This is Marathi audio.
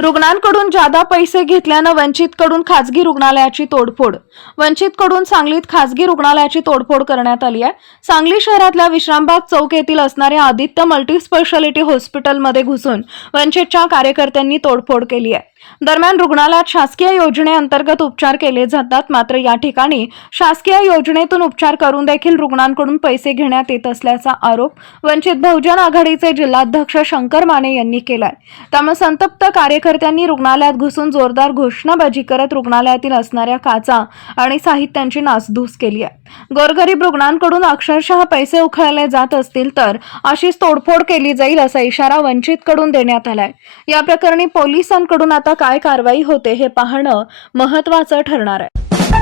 रुग्णांकडून जादा पैसे घेतल्यानं वंचितकडून खाजगी रुग्णालयाची तोडफोड. वंचितकडून सांगलीत खाजगी रुग्णालयाची तोडफोड करण्यात आली आहे. सांगली शहरातल्या विश्रामबाग चौक येथील असणाऱ्या आदित्य मल्टी स्पेशालिटी हॉस्पिटलमध्ये घुसून वंचितच्या कार्यकर्त्यांनी तोडफोड केली आहे. दरम्यान रुग्णालयात शासकीय योजनेअंतर्गत उपचार केले जातात. मात्र या ठिकाणी शासकीय योजनेतून उपचार करून देखील रुग्णांकडून पैसे घेण्यात येत असल्याचा आरोप वंचित बहुजन आघाडीचे जिल्हाध्यक्ष शंकर माने यांनी केलाय. त्यामुळे संतप्त कार्यकर्त्यांनी रुग्णालयात घुसून जोरदार घोषणाबाजी करत रुग्णालयातील असणाऱ्या काचा आणि साहित्यांची नासधूस केली आहे. गोरगरीब रुग्णांकडून अक्षरशः पैसे उखळले जात असतील तर अशीच तोडफोड केली जाईल असा इशारा वंचितकडून देण्यात आलाय. या प्रकरणी पोलिसांकडून आता काय कारवाई होते हे पाहणं महत्वाचं ठरणार आहे.